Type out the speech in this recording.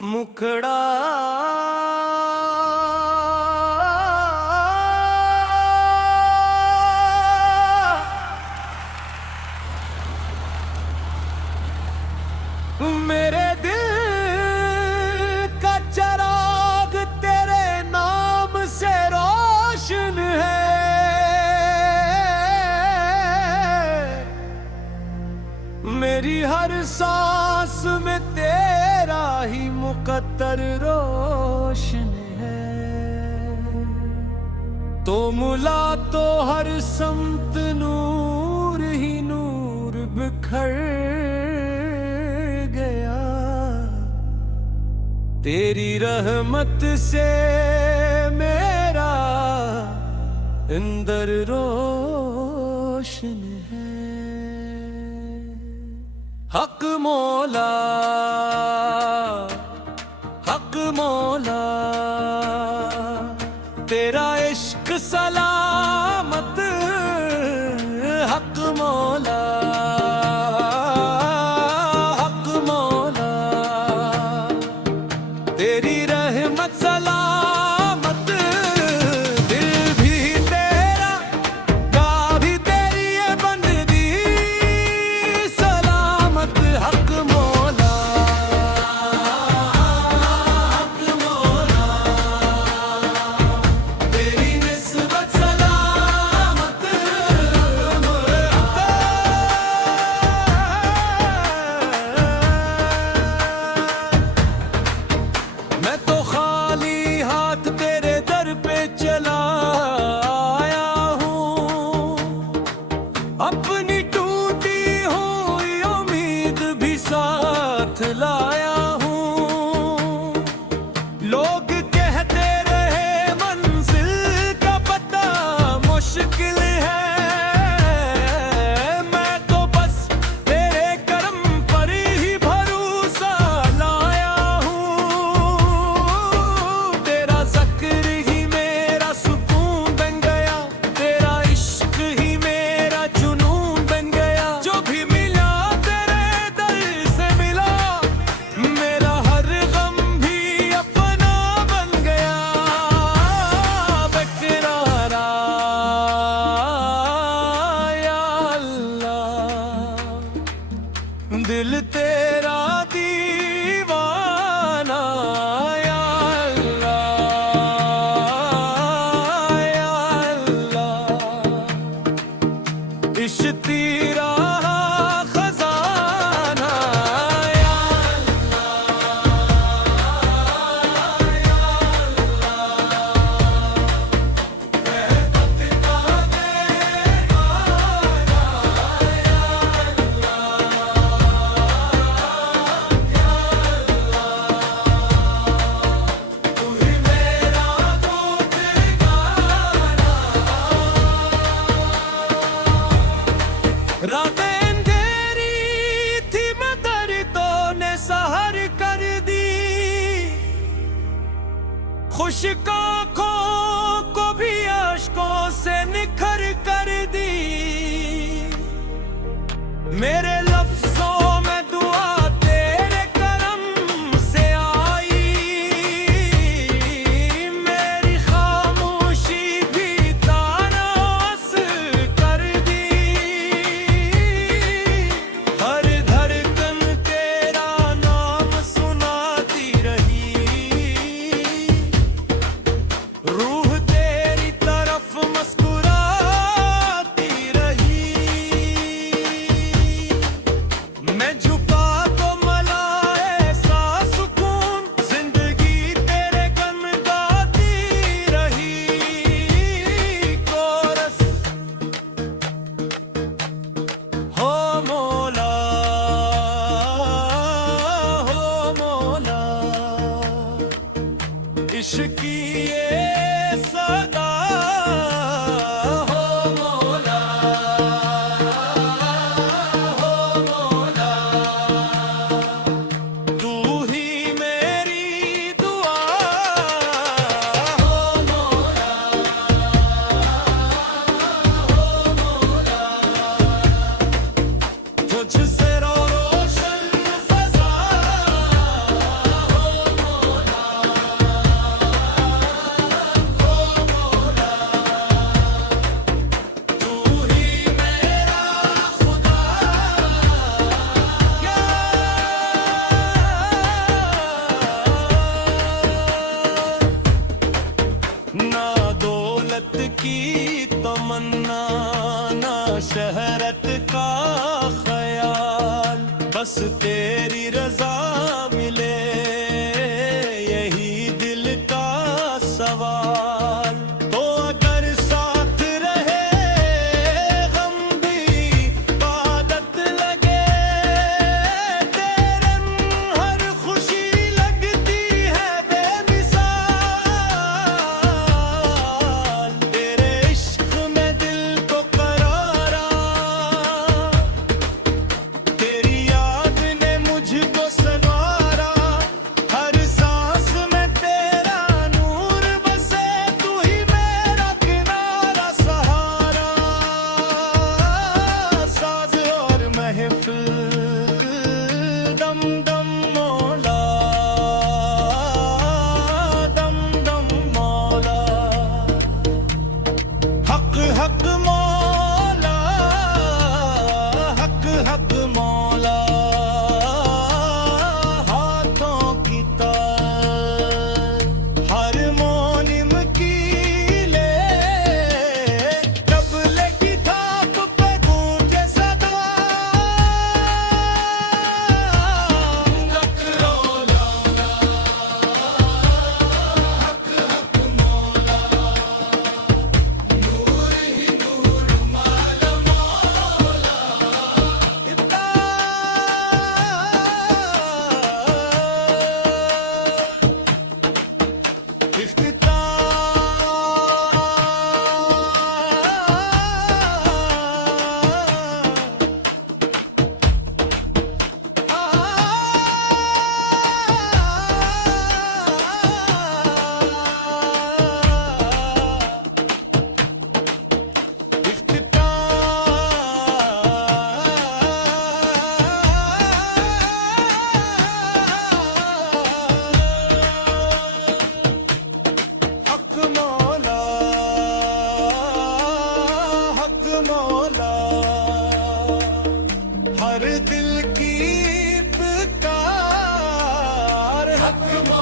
मुखड़ा मेरे दिल का चराग तेरे नाम से रोशन है। मेरी हर सांस में तेरा ही मुकद्दर रोशन है। तो मुला तो हर समत नूर ही नूर बिखर गया। तेरी रहमत से मेरा अंदर रोशन है। हक मौला हक मौला तेरा इश्क सलामत। हक मौला हक मौला तेरी रहमत सलामत। दिल भी तेरा का भी तेरी ये बंदगी सलामत। हक मौला हक मौला तेरी निस्बत सलामत। मैं तो खाली हाथ तेरे दर पे चला आया हूँ। अपनी टूटी हुई उम्मीद भी साथ लाया हूँ। लोग कहते रहे मंजिल का पता मुश्किल है। मैं तो बस तेरे करम पर ही भरोसा लाया हूँ। तेरा ज़िक्र ही मेरा सुकून बन गया। तेरा इश्क ही मेरा जुनून बन गया। जो भी मिला तेरे दर से मिला। मेरा हर गम भी अपना बन गया। बकरारा या अल्लाह दिल तेरा दीवाना। या अल्लाह या अल्लाह इश्क तेरा खजाना। या रातें अंधेरी थी मगर तूने सहर कर दी। खुश्क आँखों को भी आश्कों से निखर कर दी। मेरे लफ्जों में दुआ तेरे करम से आई। मेरी खामोशी भी तारास कर दी। हर धड़कन तेरा नाम सुनाती रही। रूह तेरी तरफ मुस्कुराती रही। मैं झुका तो मला ऐसा सुकून। जिंदगी तेरे गम गाती रही। कोरस हो मौला इश्क की ये सदा। हो मौला तू ही मेरी दुआ। हो मौला तुझसे रोशन फजा। हो तेरी रजा मिले यही दिल का सवाल तो अगर साथ रहे गम भी इबादत लगे तेरे हर खुशी लगती है बेमिसाल तेरे इश्क में दिल को करारा तेरी याद ने मुझको सनवारा हर सांस में तेरा नूर बसे तू ही मेरा किनारा सहारा साज और महफिल दम दम मौला दम दम मौला हक हक मौला हक हक मौला हाथों की तार हर मोनिम की ले तबले की थाप पे गूंजे सदा हक रोला हक हक मौला नूर ही नूर माला मौला हक मौला हक मौला हर दिल की पुकार हक मौला